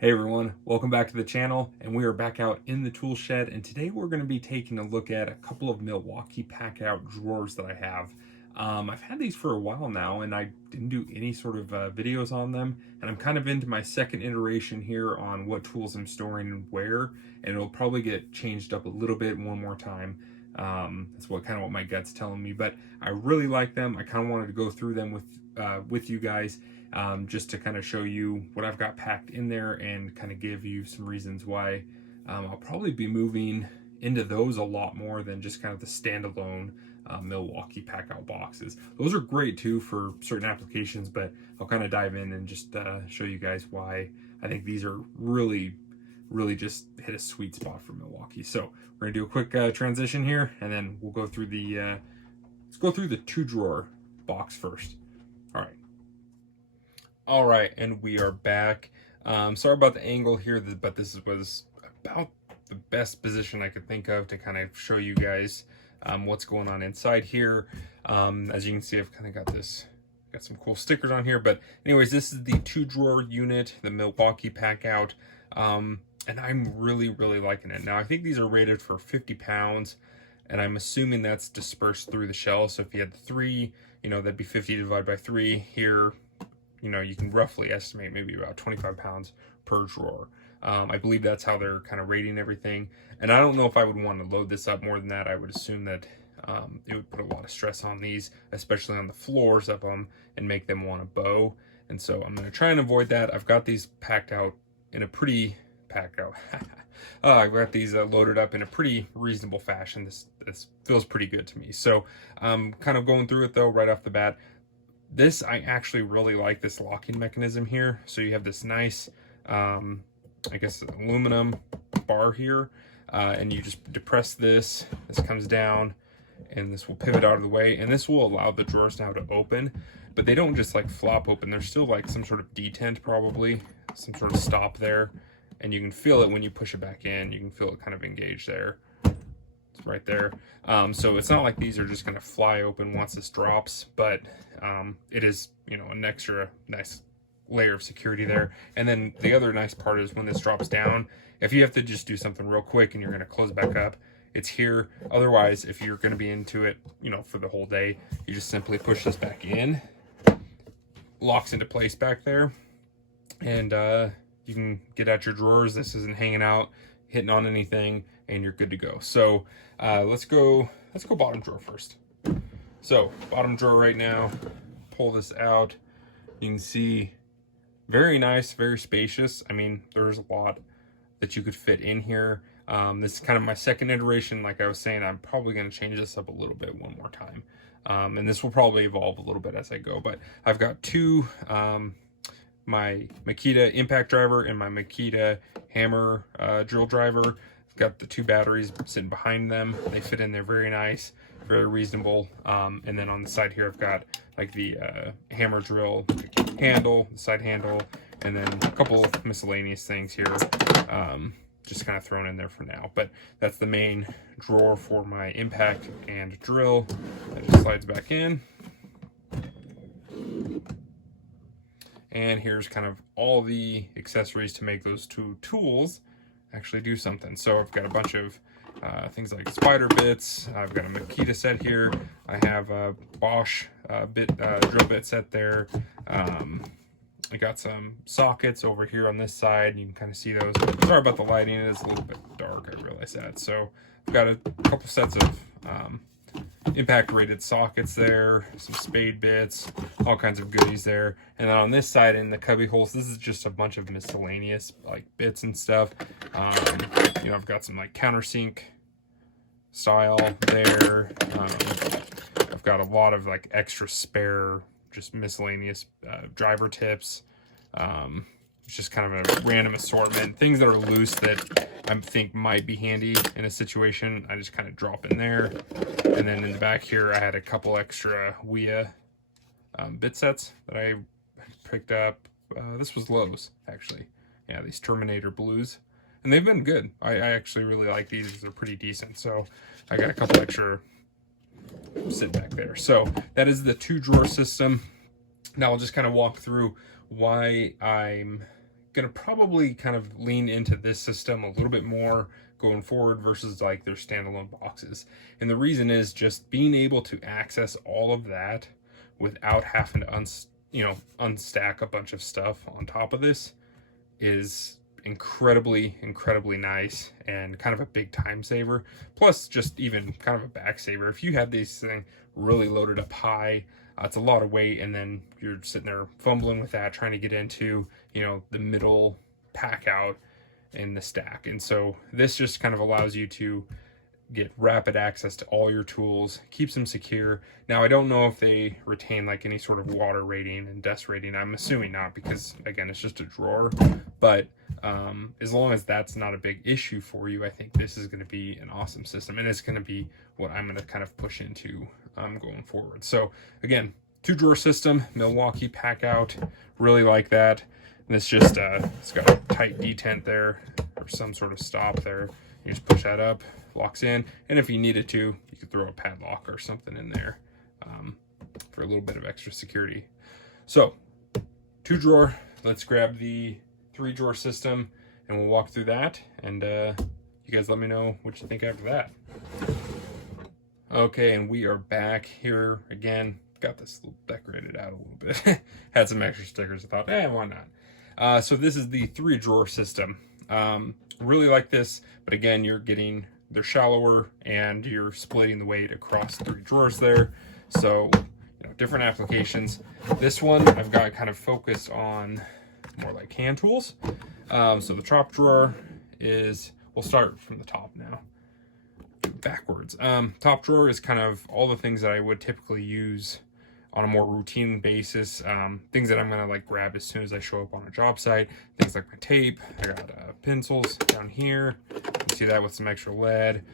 Hey everyone, welcome back to the channel, and we are back out in the tool shed, and today we're going to be taking a look at a couple of Milwaukee Packout drawers that I have. I've had these for a while now, and I didn't do any sort of videos on them, and I'm kind of into my second iteration here on what tools I'm storing and where, and it'll probably get changed up a little bit one more time. That's what my gut's telling me, but I really like them. I kind of wanted to go through them with you guys. Just to kind of show you what I've got packed in there and kind of give you some reasons why I'll probably be moving into those a lot more than just kind of the standalone Milwaukee Packout boxes. Those are great too for certain applications, but I'll kind of dive in and just show you guys why I think these are really just hit a sweet spot for Milwaukee. So we're gonna do a quick transition here, and then we'll go through the let's go through the 2-drawer box first. All right, and we are back. Sorry about the angle here, but this was about the best position I could think of to kind of show you guys what's going on inside here. As you can see, I've kind of got some cool stickers on here. But anyways, this is the 2-drawer unit, the Milwaukee Packout, and I'm really liking it. Now, I think these are rated for 50 pounds, and I'm assuming that's dispersed through the shell. So if you had 3, that'd be 50 divided by 3 here. You can roughly estimate maybe about 25 pounds per drawer. I believe that's how they're kind of rating everything. And I don't know if I would want to load this up more than that. I would assume that it would put a lot of stress on these, especially on the floors of them, and make them want to bow. And so I'm going to try and avoid that. I've got these packed out in a pretty I've got these loaded up in a pretty reasonable fashion. This feels pretty good to me. So kind of going through it though right off the bat. I actually really like this locking mechanism here. So you have this nice, I guess, aluminum bar here, and you just depress this. This comes down, and this will pivot out of the way, and this will allow the drawers now to open. But they don't just like flop open. There's still like some sort of detent, probably some sort of stop there, and you can feel it when you push it back in. You can feel it kind of engage there. Right there. So it's not like these are just going to fly open once this drops, but it is, an extra nice layer of security there. And then the other nice part is when this drops down, if you have to just do something real quick and you're going to close it back up, it's here. Otherwise, if you're going to be into it, for the whole day, you just simply push this back in, locks into place back there, and you can get out your drawers. This isn't hanging out, hitting on anything, and you're good to go. So let's go bottom drawer first. So bottom drawer right now, pull this out. You can see very nice, very spacious. I mean, there's a lot that you could fit in here. This is kind of my second iteration. Like I was saying, I'm probably going to change this up a little bit one more time. And this will probably evolve a little bit as I go, but I've got two, my Makita impact driver and my Makita hammer drill driver. I've got the 2 batteries sitting behind them. They fit in there very nice, very reasonable. And then on the side here, I've got like the hammer drill handle, the side handle, and then a couple miscellaneous things here, just kind of thrown in there for now. But that's the main drawer for my impact and drill. That just slides back in. And here's kind of all the accessories to make those 2 tools actually do something. So I've got a bunch of things like spider bits. I've got a Makita set here. I have a Bosch drill bit set there. I got some sockets over here on this side. You can kind of see those. Sorry about the lighting. It is a little bit dark. I realize that. So I've got a couple sets of impact rated sockets there, some spade bits, all kinds of goodies there. And then on this side in the cubby holes, this is just a bunch of miscellaneous like bits and stuff. I've got some like countersink style there. I've got a lot of like extra spare, just miscellaneous driver tips. It's just kind of a random assortment, things that are loose that I think might be handy in a situation. I just kind of drop in there. And then in the back here, I had a couple extra WIA bit sets that I picked up. This was Lowe's, actually. Yeah, these Terminator Blues. And they've been good. I actually really like these. They're pretty decent. So I got a couple extra sit back there. So that is the 2-drawer system. Now I'll just kind of walk through why I'm gonna probably kind of lean into this system a little bit more going forward versus like their standalone boxes. And the reason is just being able to access all of that without having to unstack a bunch of stuff on top of this is incredibly nice and kind of a big time saver, plus just even kind of a back saver. If you have this thing really loaded up high, it's a lot of weight, and then you're sitting there fumbling with that, trying to get into, you know, the middle pack out in the stack. And so this just kind of allows you to get rapid access to all your tools, keeps them secure. Now, I don't know if they retain like any sort of water rating and dust rating. I'm assuming not, because again, it's just a drawer. But as long as that's not a big issue for you, I think this is going to be an awesome system, and it's going to be what I'm going to kind of push into going forward. So again, 2-drawer system, Milwaukee Packout, really like that. And it's just it's got a tight detent there, or some sort of stop there. You just push that up, locks in, and if you needed to, you could throw a padlock or something in there for a little bit of extra security. So 2-drawer, let's grab the 3-drawer system and we'll walk through that, and you guys let me know what you think after that. Okay, and we are back here again. Got this little decorated out a little bit. Had some extra stickers. I thought, why not? So this is the 3-drawer system. Really like this, but again, they're shallower and you're splitting the weight across 3 drawers there. So, you know, different applications. This one I've got kind of focused on more like hand tools. So the top drawer is, we'll start from the top now, backwards. Top drawer is kind of all the things that I would typically use on a more routine basis, things that I'm gonna like grab as soon as I show up on a job site. Things like my tape. I got pencils down here. You see that with some extra lead,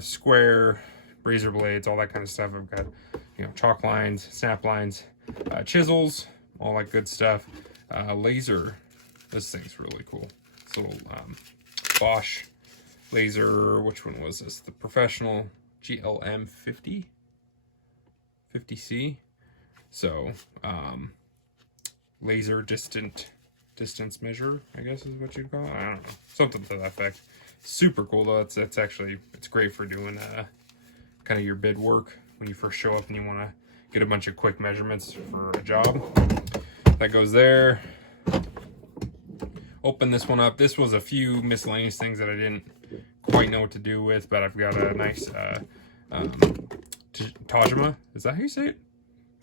square, razor blades, all that kind of stuff. I've got, you know, chalk lines, snap lines, chisels, all that good stuff. Laser. This thing's really cool. It's a little Bosch laser. Which one was this? The professional GLM 50C. So, laser distance measure, I guess is what you'd call it. I don't know, something to that effect. Super cool though. It's great for doing kind of your bid work when you first show up and you want to get a bunch of quick measurements for a job. That goes there. Open this one up. This was a few miscellaneous things that I didn't quite know what to do with, but I've got a nice Tajima. Is that how you say it?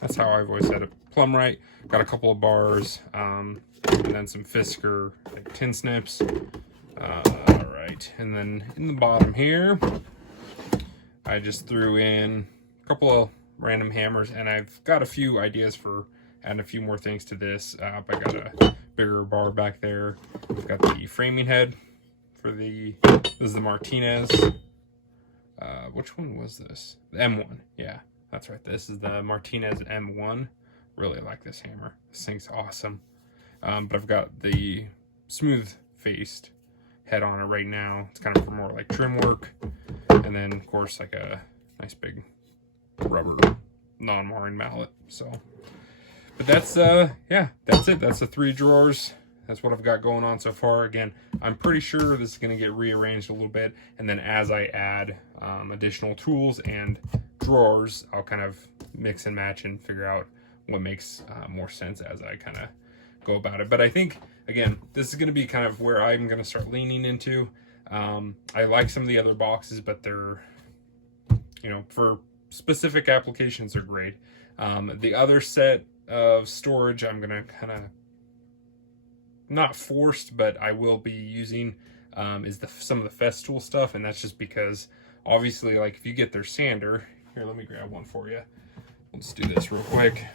That's how I've always said it. Plumb right. Got a couple of bars, and then some Fisker like tin snips. All right, and then in the bottom here, I just threw in a couple of random hammers, and I've got a few ideas for adding a few more things to this. I got a bigger bar back there. I've got the framing head for this is the Martinez. Which one was this? The M1. Yeah, that's right. This is the Martinez M1. Really like this hammer. This thing's awesome. But I've got the smooth faced head on it right now. It's kind of for more like trim work. And then of course like a nice big rubber non-marring mallet. So, but that's yeah, that's it. That's the 3 drawers. That's what I've got going on so far. Again, I'm pretty sure this is going to get rearranged a little bit, and then as I add additional tools and drawers, I'll kind of mix and match and figure out what makes more sense as I kind of go about it. But I think, again, this is going to be kind of where I'm going to start leaning into. I like some of the other boxes, but they're, you know, for specific applications, they're great. The other set of storage I'm going to kind of, not forced, but I will be using is some of the Festool stuff, and that's just because obviously, like, if you get their sander, here, let me grab one for you. Let's do this real quick.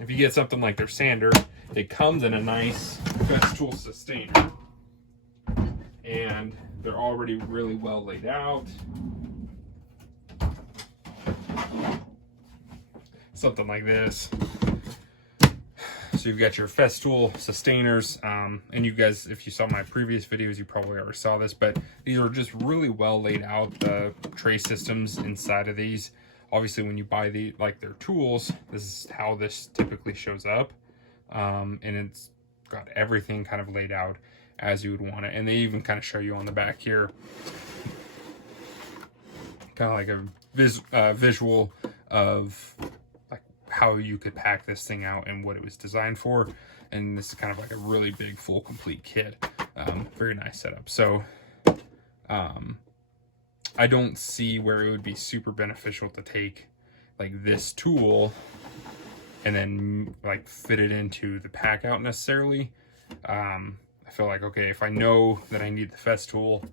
If you get something like their sander, it comes in a nice Festool sustainer, and they're already really well laid out. Something like this. So you've got your Festool sustainers, and you guys, if you saw my previous videos, you probably already saw this, but these are just really well laid out, the tray systems inside of these. Obviously, when you buy their tools, this is how this typically shows up, and it's got everything kind of laid out as you would want it. And they even kind of show you on the back here, kind of like a visual of like how you could pack this thing out and what it was designed for. And this is kind of like a really big full complete kit. Very nice setup. So I don't see where it would be super beneficial to take like this tool and then like fit it into the Packout necessarily. I feel like, okay, if I know that I need the Fest tool,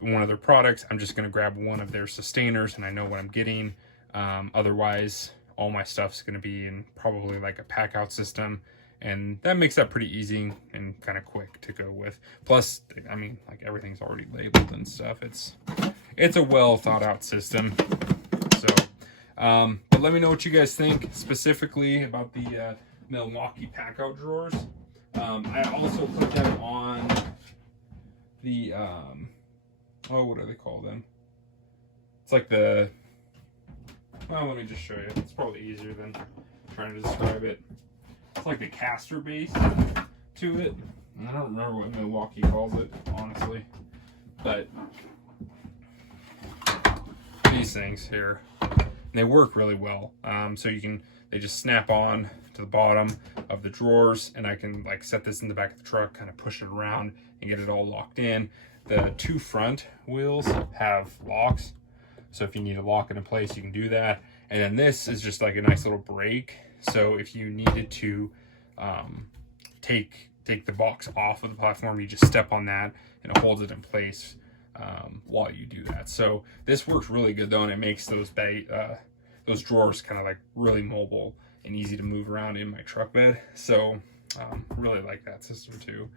one of their products, I'm just going to grab one of their sustainers and I know what I'm getting. Otherwise, all my stuff's going to be in probably like a Packout system, and that makes that pretty easy and kind of quick to go with. Plus, I mean, like everything's already labeled and stuff. It's a well thought out system. So, but let me know what you guys think specifically about the Milwaukee Packout drawers. I also put them on the, oh, what do they call them? It's like the, well, let me just show you. It's probably easier than trying to describe it. It's like the caster base to it. I don't remember what Milwaukee calls it, honestly. But these things here, they work really well. So they just snap on to the bottom of the drawers, and I can like set this in the back of the truck, kind of push it around and get it all locked in. The two front wheels have locks, so if you need to lock it in place, you can do that. And then this is just like a nice little brake. So if you needed to take the box off of the platform, you just step on that and it holds it in place while you do that. So this works really good though, and it makes those drawers kind of like really mobile and easy to move around in my truck bed. So really like that system too.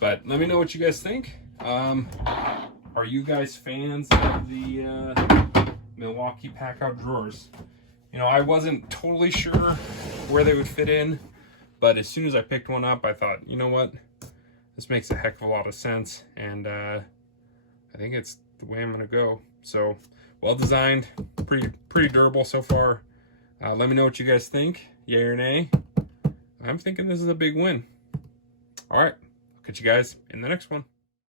But let me know what you guys think. Are you guys fans of the Milwaukee Packout drawers? You know, I wasn't totally sure where they would fit in, but as soon as I picked one up, I thought, you know what, this makes a heck of a lot of sense, and I think it's the way I'm gonna go. So, well designed, pretty durable so far. Let me know what you guys think, yay or nay. I'm thinking this is a big win. All right, I'll catch you guys in the next one.